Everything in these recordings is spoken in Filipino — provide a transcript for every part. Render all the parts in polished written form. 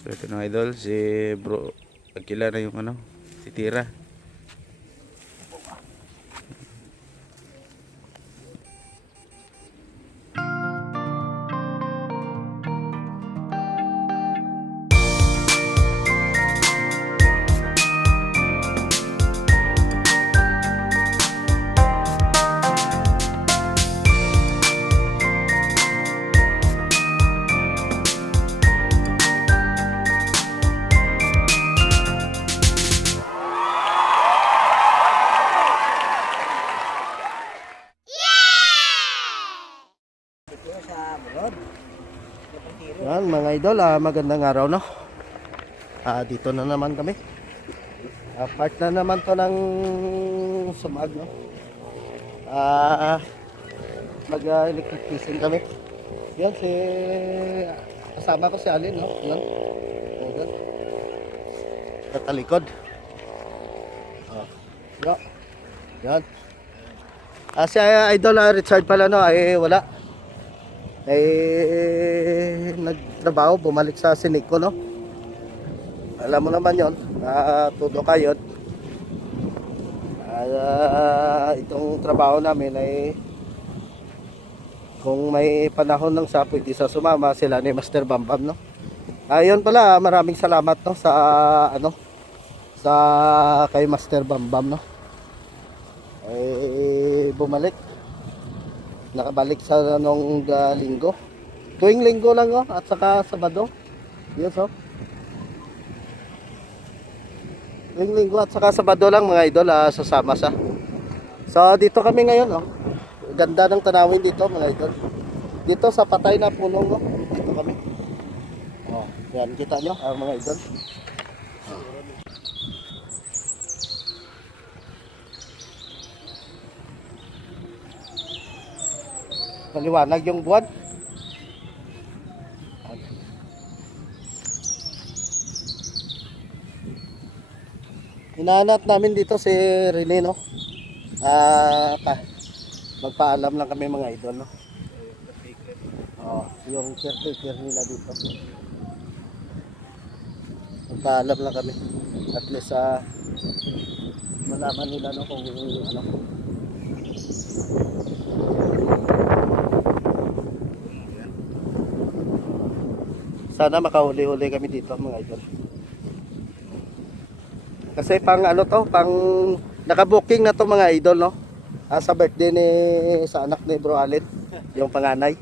So ito na idol, si bro Agila na yung ano, titira. Yan mga idol, magandang araw no. Dito na naman kami. Part na naman to ng sumag no. Mag-electric fishing kami. Yan si kasama ko si Alin no. Yan. Yan. Natalikod. Bro. Yan. Si idol Richard pala no ay wala. Nagtrabaho, bumalik sa Sinico no. Alam mo naman yon, todo kayod. Itong trabaho namin ay kung may panahon lang sa pwede sa sumama sila ni Master Bambam no. Ayun pala, maraming salamat no sa ano sa kay Master Bambam no. Bumalik. Nakabalik sa nung linggo. Tuwing linggo lang oh, at saka Sabado. Yes oh. Tuwing linggo at saka Sabado lang mga idol, sasama sa. So dito kami ngayon oh. Ganda ng tanawin dito mga idol. Dito sa patay na puno oh. Dito kami. Oh, yan kita nyo mga idol. Maliwanag yung buwan. Hinahanap namin dito si Rene no. Magpaalam lang kami mga idol no. Yung caretaker nila dito. Magpaalam lang kami. At least malaman nila no kung ano. Sana makahuli-huli kami dito mga idol. Kasi pang ano to, pang naka-booking na to mga idol no. Sa birthday ni sa anak ni Bro Alit, yung panganay.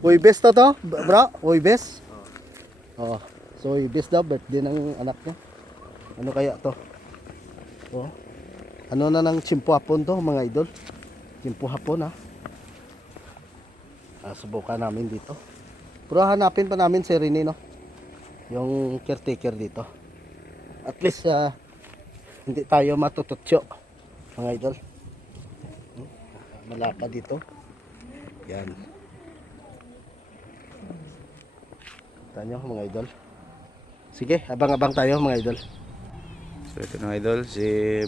Huwebes to, bro? Huwebes? Oh. So Huwebes daw birthday ng anak niya. Ano kaya to? Oh. Ano na ng tsimpo hapon to mga idol? Tsimpo hapon ha. Subukan namin dito. Pero hanapin pa namin si Rene no. Yung caretaker dito. At least hindi tayo matututso mga idol. Malaka dito. Yan. Tanyo mga idol. Sige, abang-abang tayo mga idol. So ito na idol, si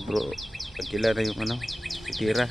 bro Agila na yung ano, titira.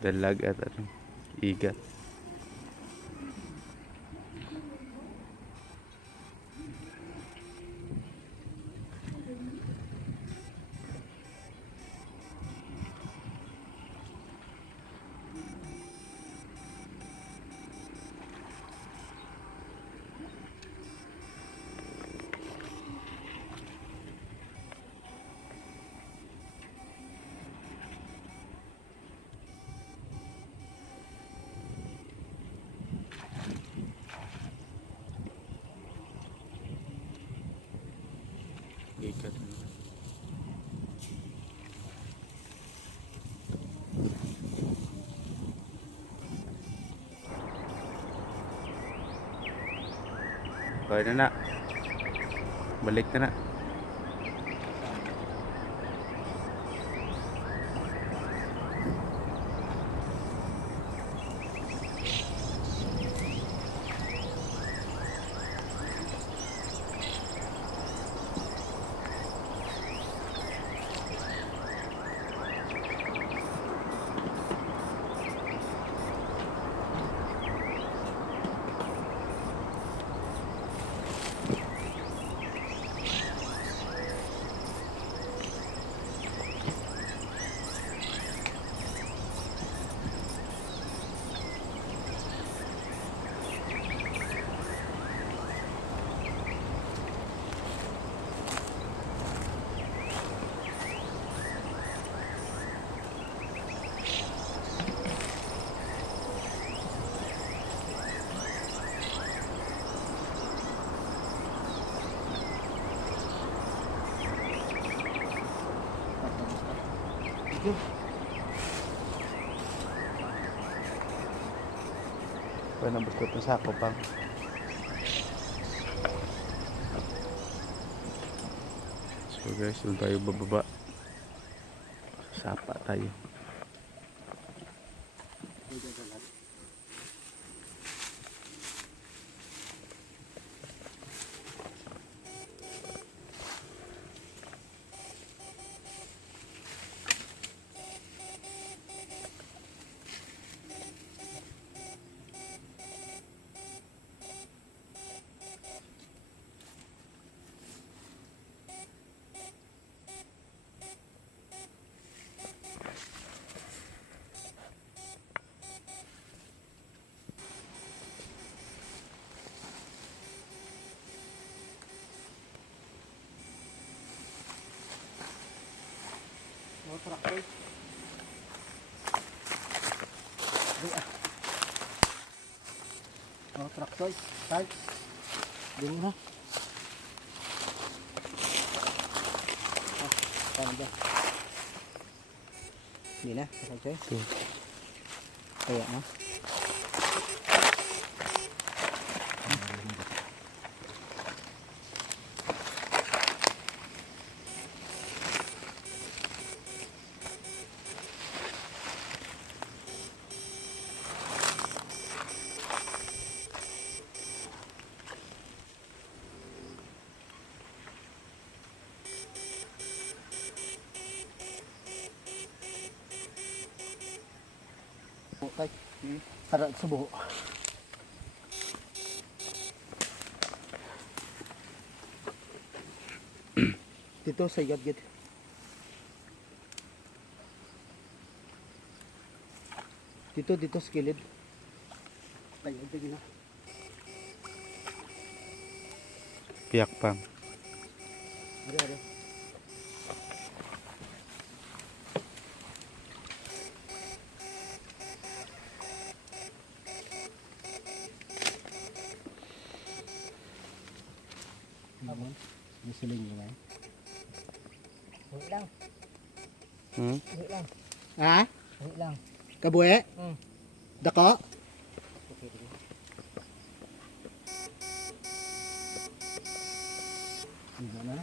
Dalag at ano, igat. Kaya na na. Balik na na. Kaya nabot ko itong sako pang. So guys, doon tayo bababa. Sapa tayo. Traktor. Traktor. Tay. Dito na. Paano ba? Hindi na. Okay. Kaya na. Okay. Para sa buho. Dito sa gad. Dito sa gilid. Tayo na. Piyak pang. Are. Habon, misiling nyo ngayon. Huwag lang. Huwag lang. Ha? Huwag lang. Kabuhe? Dako? Hindi na.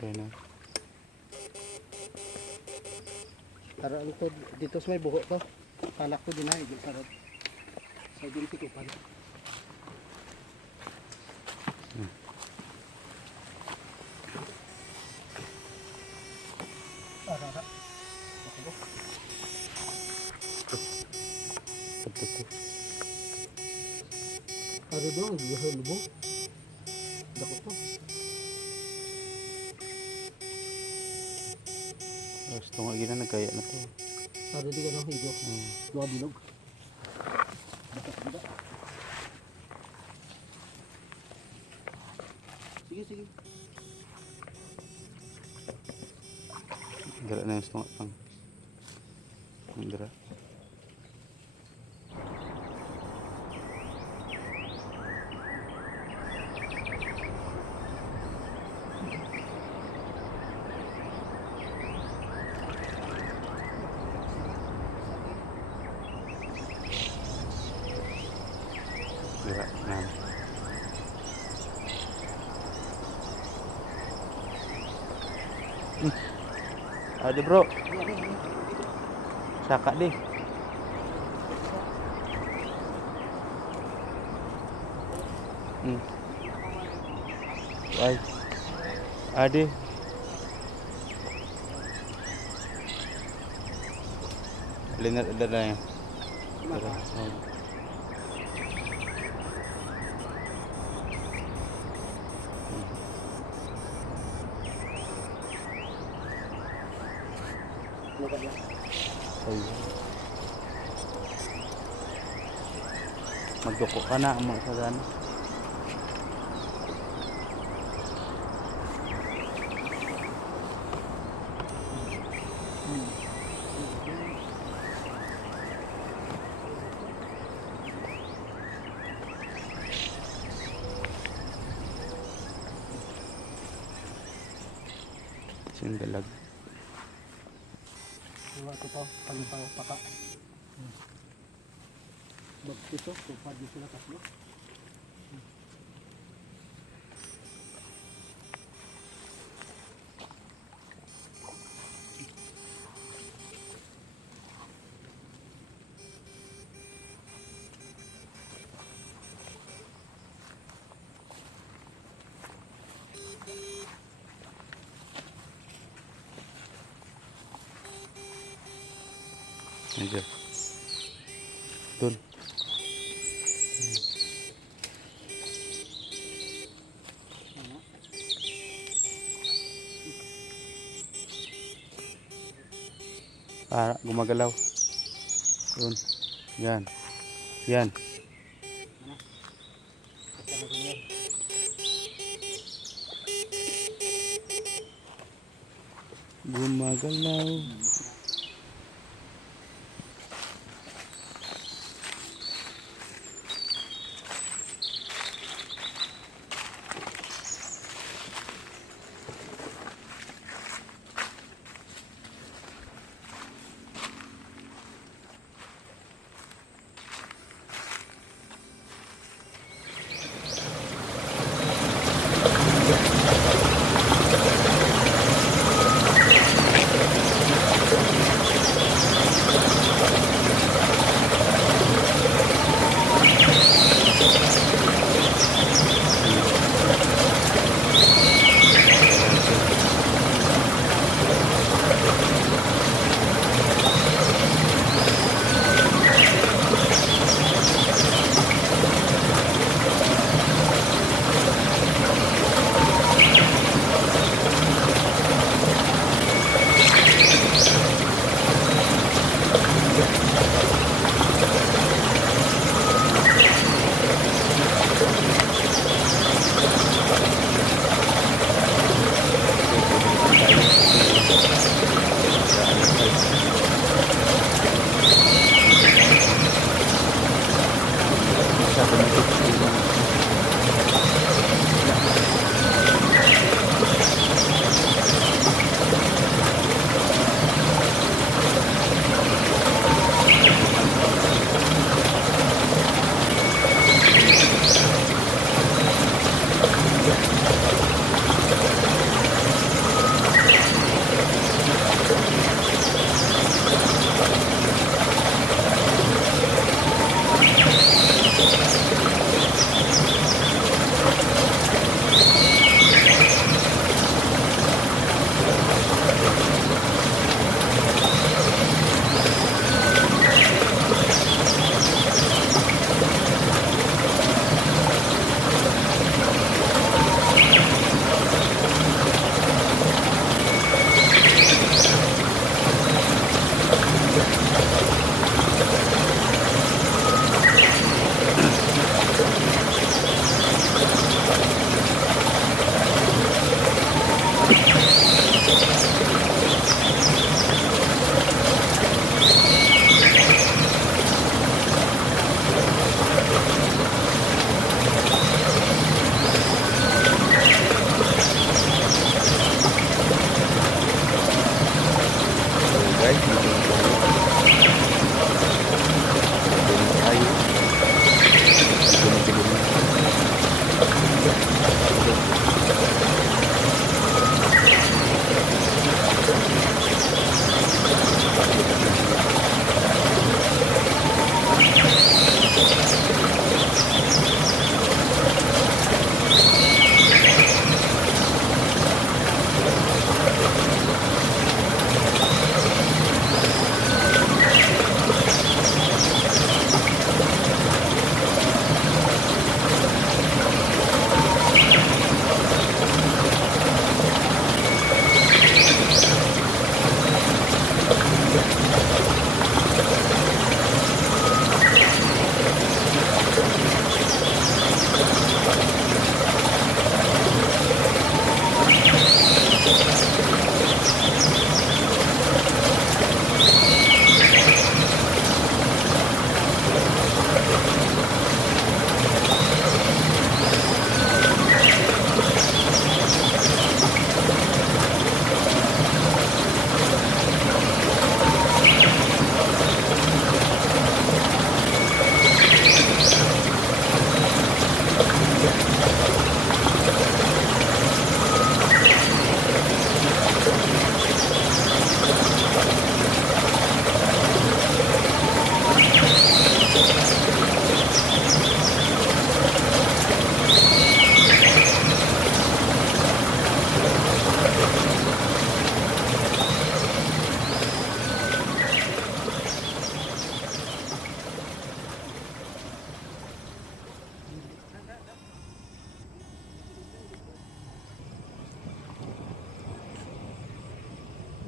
Kaya na. Taraan ko dito sa may buho to. Kalak ko din na higit sarap. Sa ginti ko pa. Arara. Ako. Ano doon? Gahal mo? Dako po. Gusto nga gina nagkaya na to. Ano di ka nang higo? Dua bilog. Dako po ba? Sige. Dira na yung sungat pang. Dira. Dira na. Ada bro. Saka deh. Ay. Ada. Lihat ada ya. Magduko ka na mga sagan. Sindalag. Iwa ito pa, palimpaw paka. Bagpito, tupad dito na kaslo. Aja. Tun. Gumagalaw. Tun. Yan. Yan. Gumagalaw.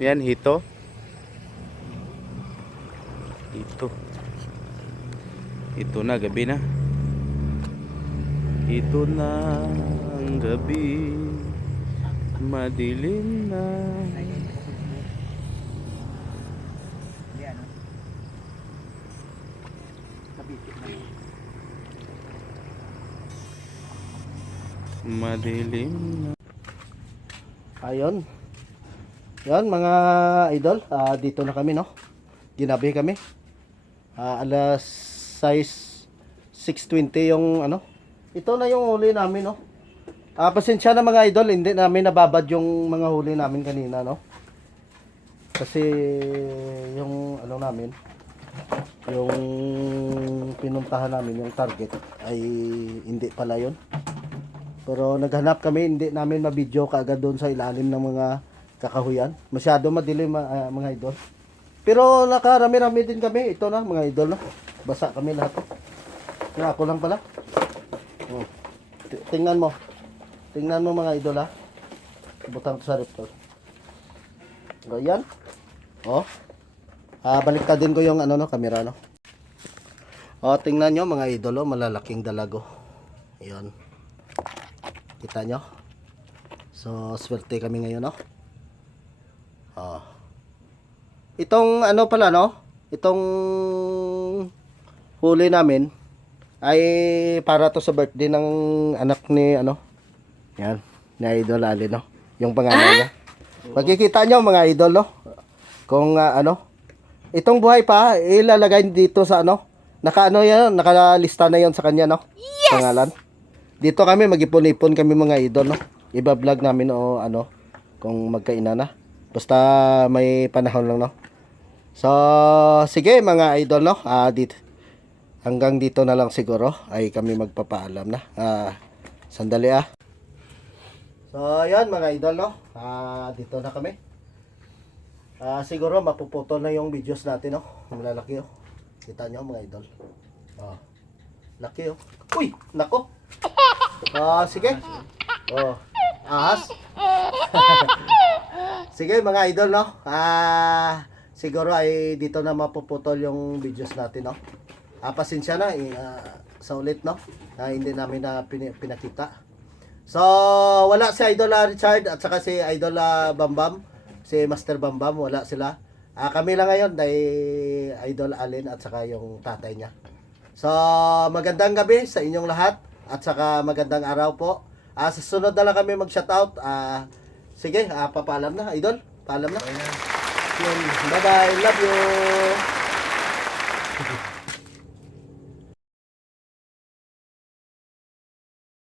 Yan, hito. Hito. Ito na, gabi na. Ito na ang gabi. Madilim na. Madilim na. Ayun. Yan mga idol, dito na kami no. Ginabi kami. Alas 6:20 yung ano. Ito na yung huli namin no. Pasensya na mga idol, hindi namin nababad yung mga huli namin kanina no. Kasi yung ano namin, yung pinuntahan namin, yung target ay hindi pala yun. Pero naghanap kami, hindi namin ma-video kaagad doon sa ilalim ng mga kakahuyan. Masyado madilim mga idol. Pero nakarami-rami din kami. Ito na mga idol no. Basa kami lahat. Yung ako lang pala. Oh. Tingnan mo. Tingnan mo mga idol ha. Butang sa reptol. Ayan. Oh. Baliktadin ko yung ano no, camera no. Oh, tingnan nyo mga idol, oh, malalaking dalago. Ayun. Kita nyo? So, swerte kami ngayon, no? Oh. Itong ano pala, no? Itong huli namin ay para to sa birthday ng anak ni, ano? Yan, ni Idol Ali, no? Yung pangalan niya. Makikita nyo, mga idol, no? Kung, ano? Itong buhay pa, ilalagay dito sa, ano? Naka-ano yan, nakalista na yon sa kanya, no? Yes! Pangalan. Dito kami, mag-ipon-ipon kami mga idol, no? Iba-vlog namin o ano, kung magkaina na. Basta may panahon lang, no? So, sige mga idol, no? Dito, hanggang dito na lang siguro ay kami magpapaalam na. Sandali So, yan mga idol, no? Dito na kami. Siguro mapuputol na yung videos natin, no? Malalaki, oh. Kita nyo mga idol. Laki, oh. Uy! Nako! Sige. Ahas. Sige mga idol, no? Siguro ay dito na mapuputol yung videos natin, no? Pasensya na, sa ulit, no? Hindi namin na pinakita. So, wala si Idol Richard at saka si Idol Bambam, si Master Bambam, wala sila. Kami lang ngayon dahil Idol Allen at saka yung tatay niya. So, magandang gabi sa inyong lahat. At saka magandang araw po. Sa sunod na lang kami mag-shoutout. Sige, papaalam na, idol. Paalam na. Bye-bye. Love you.